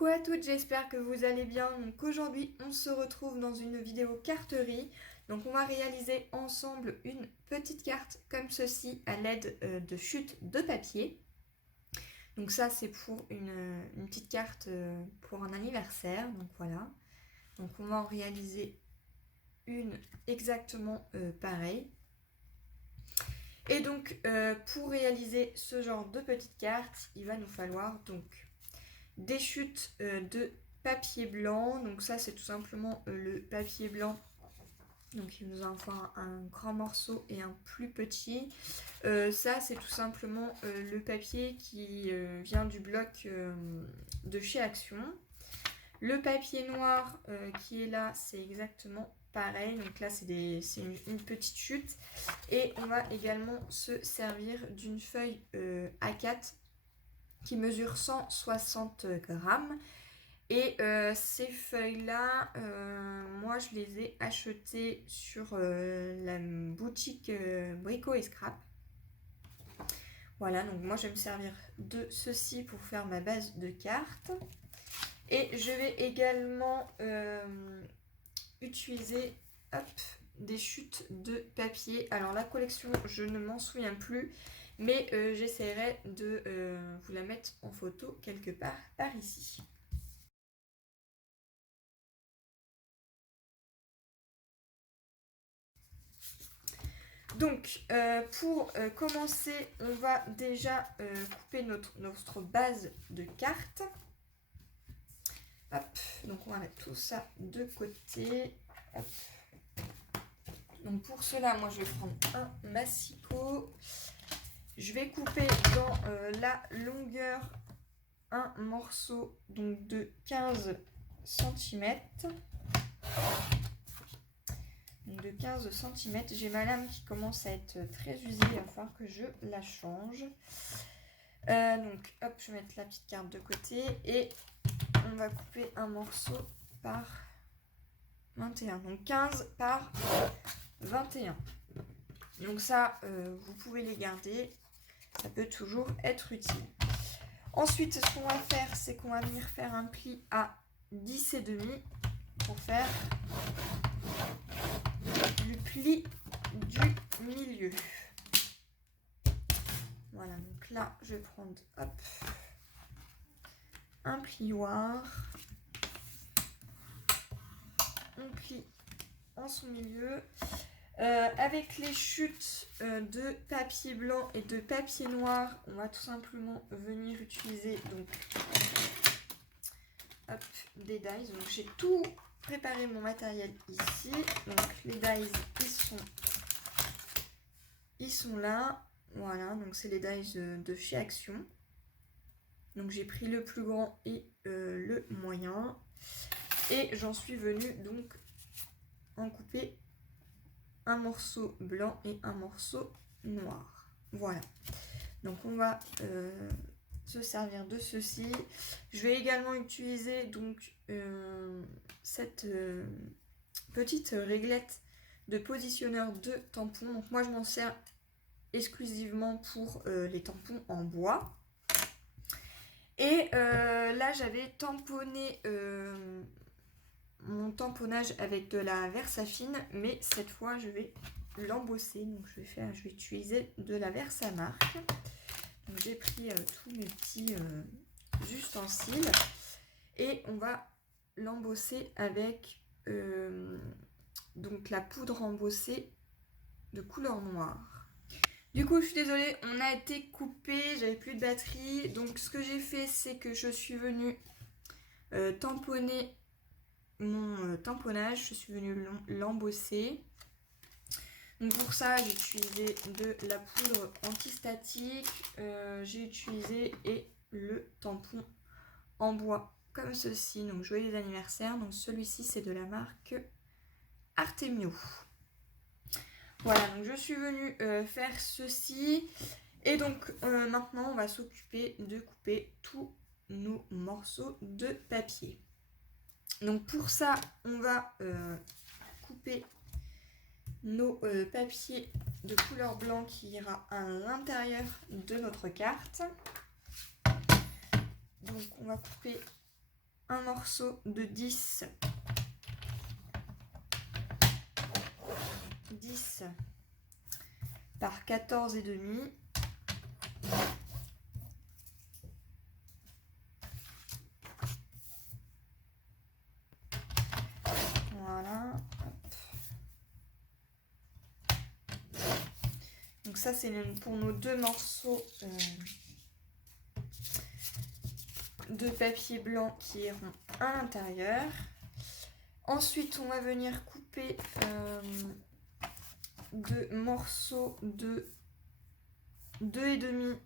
Coucou à toutes, j'espère que vous allez bien. Donc aujourd'hui, on se retrouve dans une vidéo carterie. Donc on va réaliser ensemble une petite carte comme ceci à l'aide de chutes de papier. Donc ça, c'est pour une petite carte pour un anniversaire. Donc voilà. Donc on va en réaliser une exactement pareille. Et donc pour réaliser ce genre de petite carte, il va nous falloir donc des chutes de papier blanc. Donc ça, c'est tout simplement le papier blanc. Donc il nous en faut un grand morceau et un plus petit. Ça, c'est tout simplement le papier qui vient du bloc de chez Action. Le papier noir qui est là, c'est exactement pareil. Donc là, c'est une petite chute. Et on va également se servir d'une feuille A4 qui mesure 160 grammes. Et ces feuilles-là, moi je les ai achetées sur la boutique Brico et Scrap. Voilà, donc moi je vais me servir de ceci pour faire ma base de cartes. Et je vais également utiliser des chutes de papier. Alors la collection, je ne m'en souviens plus, mais j'essaierai de vous la mettre en photo quelque part par ici. Donc pour commencer, on va déjà couper notre base de cartes. Hop, donc on va mettre tout ça de côté. Hop. Donc pour cela, moi je vais prendre un massicot. Je vais couper dans la longueur un morceau donc de 15 cm. Donc de 15 cm. J'ai ma lame qui commence à être très usée, il va falloir que je la change. Donc hop, je vais mettre la petite carte de côté et on va couper un morceau par 21. Donc 15 par 21. Donc ça, vous pouvez les garder, ça peut toujours être utile. Ensuite, ce qu'on va faire, c'est qu'on va venir faire un pli à 10,5 pour faire le pli du milieu. Voilà, donc là, je vais prendre hop, un plioir. On plie en son milieu. Avec les chutes de papier blanc et de papier noir, on va tout simplement venir utiliser donc hop, des dies. Donc j'ai tout préparé mon matériel ici. Donc les dies, ils sont là. Voilà, donc c'est les dies de chez Action. Donc j'ai pris le plus grand et le moyen. Et j'en suis venue donc en couper un morceau blanc et un morceau noir. Voilà. Donc on va se servir de ceci. Je vais également utiliser donc cette petite réglette de positionneur de tampons. Donc moi je m'en sers exclusivement pour les tampons en bois. Et là j'avais tamponné mon tamponnage avec de la Versafine, mais cette fois je vais l'embosser. Donc je vais utiliser de la Versamark. Donc j'ai pris tous mes petits ustensiles et on va l'embosser avec donc la poudre embossée de couleur noire. Du coup, je suis désolée, on a été coupé, j'avais plus de batterie. Donc ce que j'ai fait, c'est que je suis venue tamponner mon tamponnage, je suis venue l'embosser. Donc pour ça, j'ai utilisé de la poudre antistatique, j'ai utilisé le tampon en bois comme ceci. Donc joyeux anniversaire. Donc celui-ci, c'est de la marque Artemio. Voilà, donc je suis venue faire ceci. Et donc maintenant, on va s'occuper de couper tous nos morceaux de papier. Donc pour ça, on va couper nos papiers de couleur blanc qui ira à l'intérieur de notre carte. Donc on va couper un morceau de 10 par 14 et demi. Voilà. Hop. Donc ça c'est pour nos deux morceaux de papier blanc qui iront à l'intérieur. Ensuite on va venir couper deux morceaux de 2,5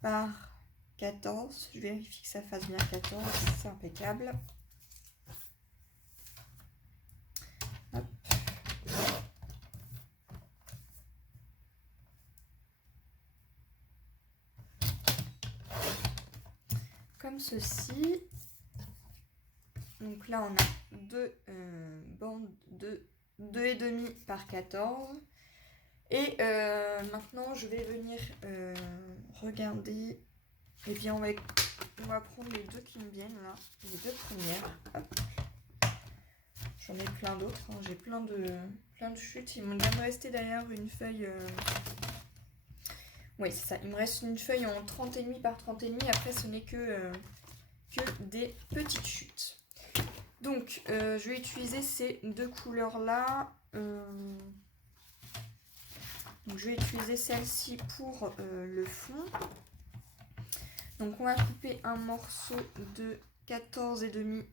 par 14. Je vérifie que ça fasse bien 14, c'est impeccable. Hop. Comme ceci. Donc là on a deux bandes de 2,5 par 14. Et maintenant je vais venir regarder. Et bien on va prendre les deux qui me viennent là, les deux premières. Hop. J'en ai plein d'autres, hein. J'ai plein de chutes. Il me restait d'ailleurs une feuille. Oui c'est ça, il me reste une feuille en 30,5 par 30,5. Après ce n'est que des petites chutes. Donc je vais utiliser ces deux couleurs là. Donc je vais utiliser celle-ci pour le fond. Donc on va couper un morceau de 14,5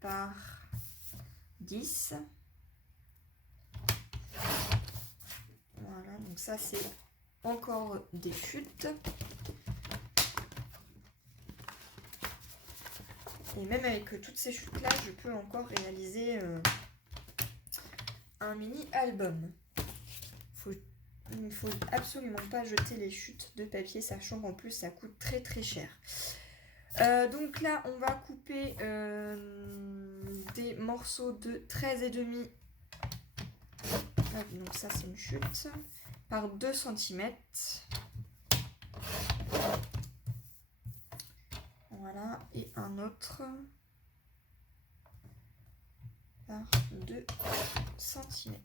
par 10. Voilà, donc ça c'est encore des chutes. Et même avec toutes ces chutes là, je peux encore réaliser un mini album. Il ne faut absolument pas jeter les chutes de papier, sachant qu'en plus ça coûte très très cher. Donc là on va couper des morceaux de 13,5. Donc ça c'est une chute par 2 cm. Voilà, et un autre par 2 cm.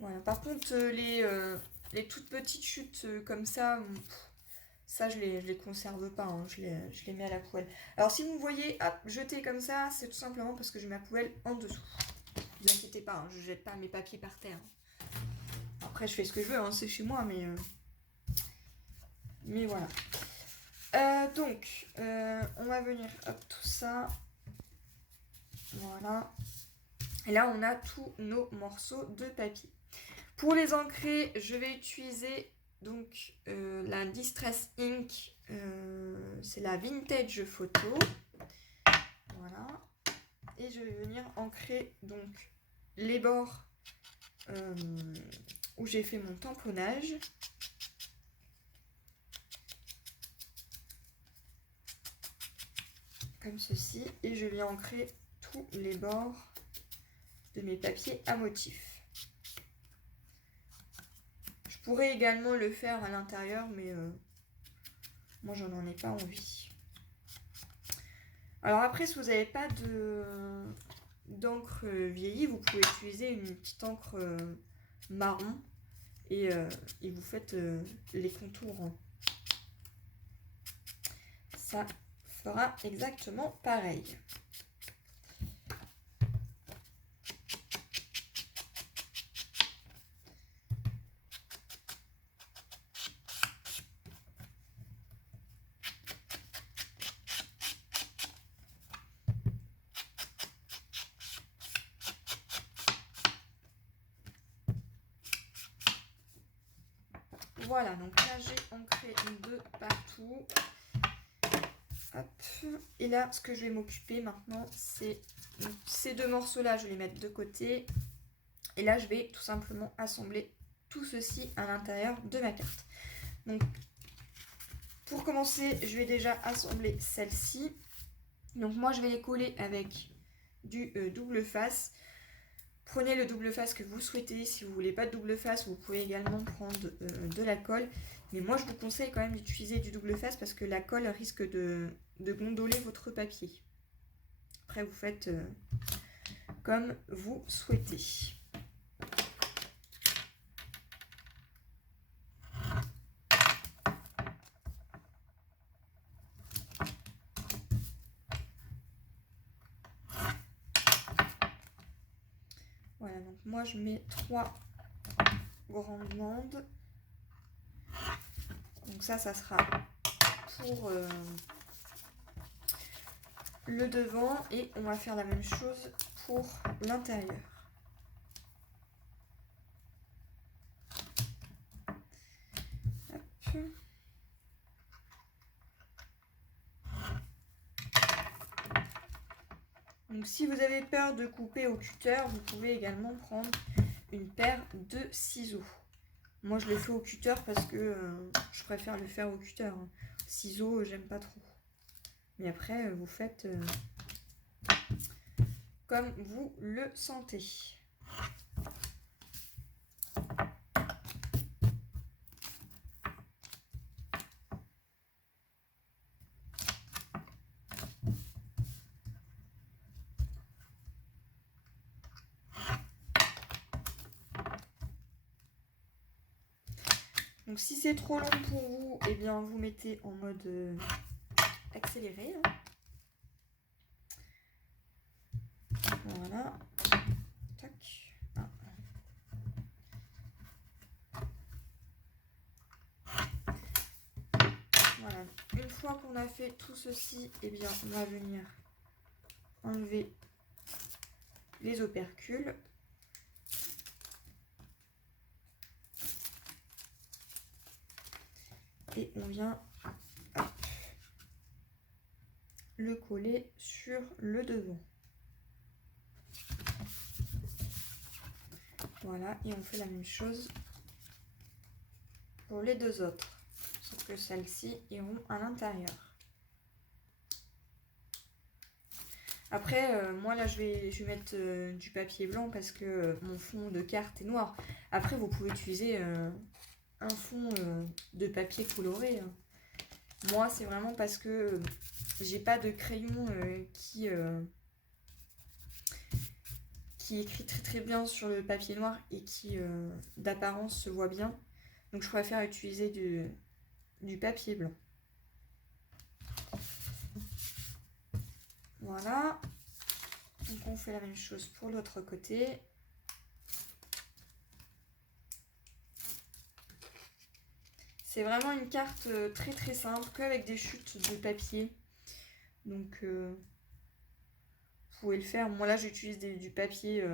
Voilà, par contre les toutes petites chutes comme ça, ça je les conserve pas, hein. Je les mets à la poubelle. Alors si vous voyez hop, jeter comme ça, c'est tout simplement parce que j'ai ma poubelle en dessous. Ne vous inquiétez pas, hein, je jette pas mes papiers par terre. Après je fais ce que je veux, hein, c'est chez moi, mais voilà. Donc on va venir hop tout ça. Voilà. Et là on a tous nos morceaux de papier. Pour les ancrer, je vais utiliser donc la Distress Ink, c'est la Vintage Photo. Voilà. Et je vais venir ancrer donc les bords où j'ai fait mon tamponnage. Comme ceci. Et je viens ancrer tous les bords de mes papiers à motifs. Je pourrais également le faire à l'intérieur, mais moi j'en ai pas envie. Alors après, si vous n'avez pas d'encre vieillie, vous pouvez utiliser une petite encre marron et vous faites les contours. Ça fera exactement pareil. Voilà, donc là j'ai ancré de partout. Hop. Et là, ce que je vais m'occuper maintenant, c'est ces deux morceaux-là, je vais les mettre de côté. Et là, je vais tout simplement assembler tout ceci à l'intérieur de ma carte. Donc, pour commencer, je vais déjà assembler celle-ci. Donc, moi, je vais les coller avec du double face. Prenez le double face que vous souhaitez. Si vous voulez pas de double face, vous pouvez également prendre de la colle. Mais moi, je vous conseille quand même d'utiliser du double face parce que la colle risque de gondoler votre papier. Après, vous faites comme vous souhaitez. Voilà, donc moi je mets 3 grandes bandes. Donc ça sera pour le devant et on va faire la même chose pour l'intérieur. Donc si vous avez peur de couper au cutter, vous pouvez également prendre une paire de ciseaux. Moi je le fais au cutter parce que je préfère le faire au cutter. Ciseaux, j'aime pas trop. Mais après, vous faites comme vous le sentez. Donc si c'est trop long pour vous, eh bien vous mettez en mode accéléré. Voilà. Tac. Ah. Voilà. Une fois qu'on a fait tout ceci, eh bien on va venir enlever les opercules. Et on vient le coller sur le devant. Voilà, et on fait la même chose pour les deux autres. Sauf que celles-ci iront à l'intérieur. Après, moi là je vais mettre du papier blanc parce que mon fond de carte est noir. Après, vous pouvez utiliser un fond de papier coloré. Moi, c'est vraiment parce que j'ai pas de crayon qui écrit très très bien sur le papier noir et qui d'apparence se voit bien. Donc je préfère utiliser du papier blanc. Voilà. Donc on fait la même chose pour l'autre côté. C'est vraiment une carte très très simple, qu'avec des chutes de papier. Donc vous pouvez le faire. Moi là j'utilise du papier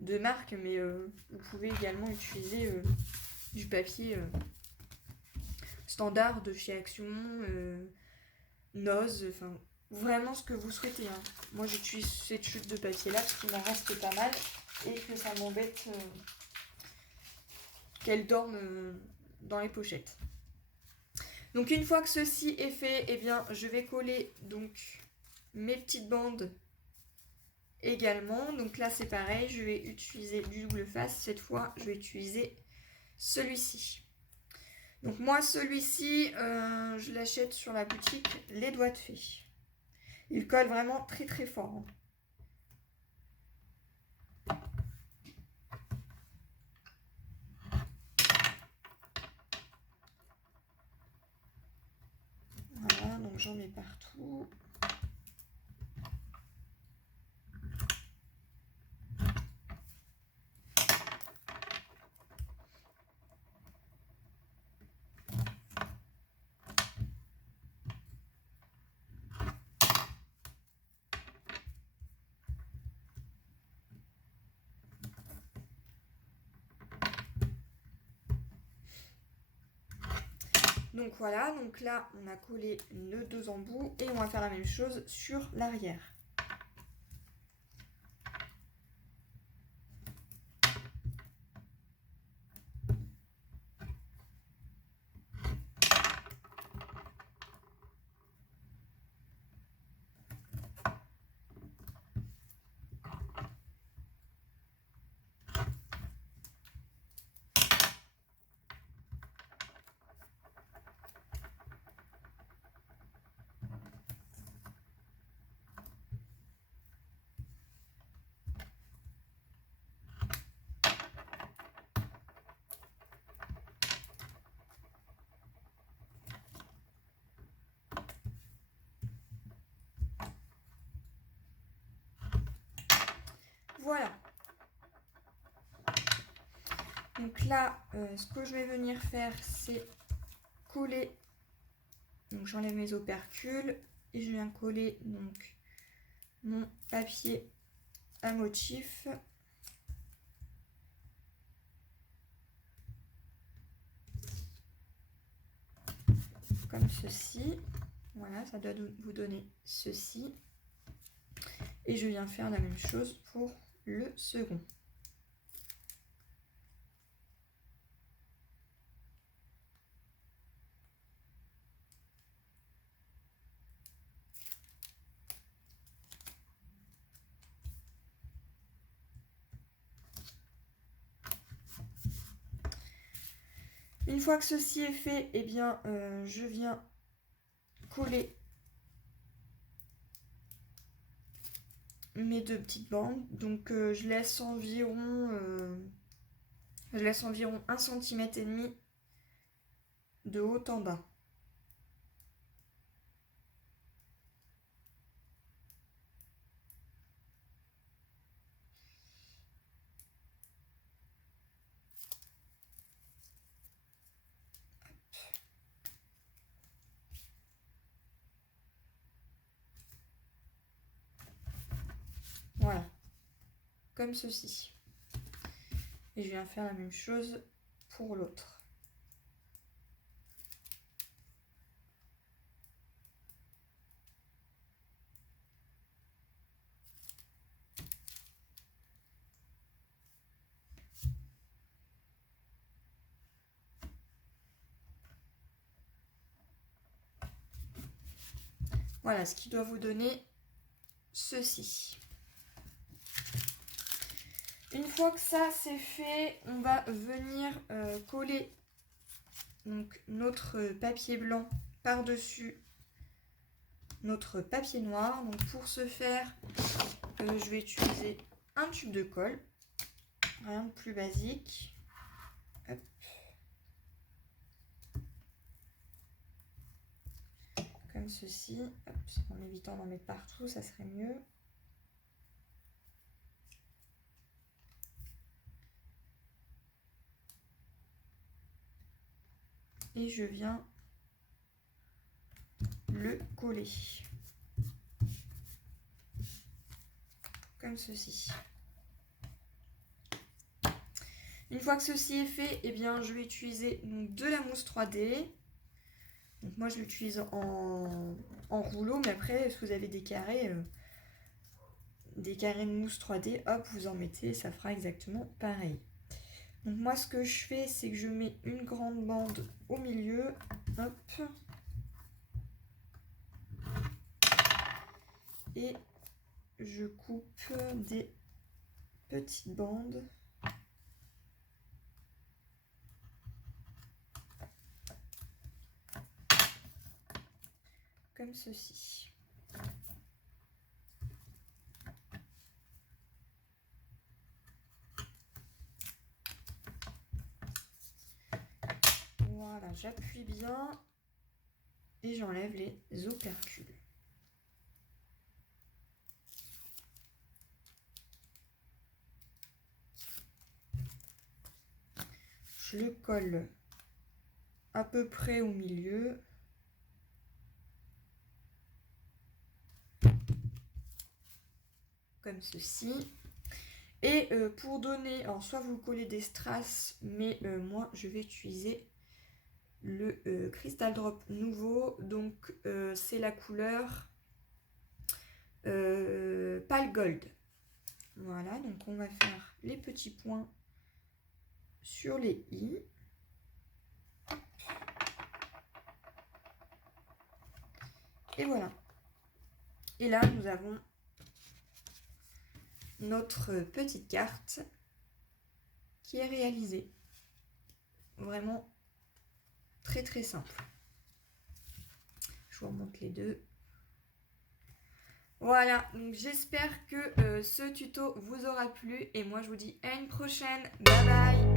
de marque, mais vous pouvez également utiliser du papier standard de chez Action, Noz, enfin vraiment ce que vous souhaitez. Hein. Moi j'utilise cette chute de papier là parce qu'il m'en reste pas mal et que ça m'embête qu'elle dorme dans les pochettes. Donc une fois que ceci est fait, eh bien je vais coller donc mes petites bandes également. Donc là c'est pareil, je vais utiliser du double face. Cette fois je vais utiliser celui-ci. Donc moi celui-ci je l'achète sur la boutique Les Doigts de Fée. Il colle vraiment très très fort. Voilà, donc j'en mets partout. Donc voilà, donc là on a collé nos deux embouts et on va faire la même chose sur l'arrière. voilà. Donc là, ce que je vais venir faire, c'est coller. Donc j'enlève mes opercules et je viens coller donc mon papier à motif. Comme ceci. Voilà, ça doit vous donner ceci. Et je viens faire la même chose pour le second. Une fois que ceci est fait, eh bien, je viens coller mes deux petites bandes. Donc, je laisse environ 1,5 cm de haut en bas. Voilà, comme ceci. Et je viens faire la même chose pour l'autre. Voilà ce qui doit vous donner ceci. Une fois que ça c'est fait, on va venir coller donc notre papier blanc par-dessus notre papier noir. Donc pour ce faire, je vais utiliser un tube de colle, rien de plus basique. Hop. Comme ceci, hop, en évitant d'en mettre partout, ça serait mieux. Et je viens le coller comme ceci. Une fois que ceci est fait, eh bien, je vais utiliser donc, de la mousse 3D. Donc moi je l'utilise en rouleau, mais après si vous avez des carrés de mousse 3D, hop, vous en mettez, ça fera exactement pareil. Donc moi ce que je fais, c'est que je mets une grande bande au milieu, hop, et je coupe des petites bandes. Comme ceci. Voilà, j'appuie bien et j'enlève les opercules. Je le colle à peu près au milieu. Comme ceci. Et pour donner, alors soit vous collez des strass, mais moi je vais utiliser le Crystal Drop nouveau. Donc c'est la couleur Pale Gold. Voilà, donc on va faire les petits points sur les i. Et voilà. Et là, nous avons notre petite carte qui est réalisée. Vraiment très très simple. Je vous remonte les deux. Voilà, donc j'espère que ce tuto vous aura plu et moi je vous dis à une prochaine. Bye bye.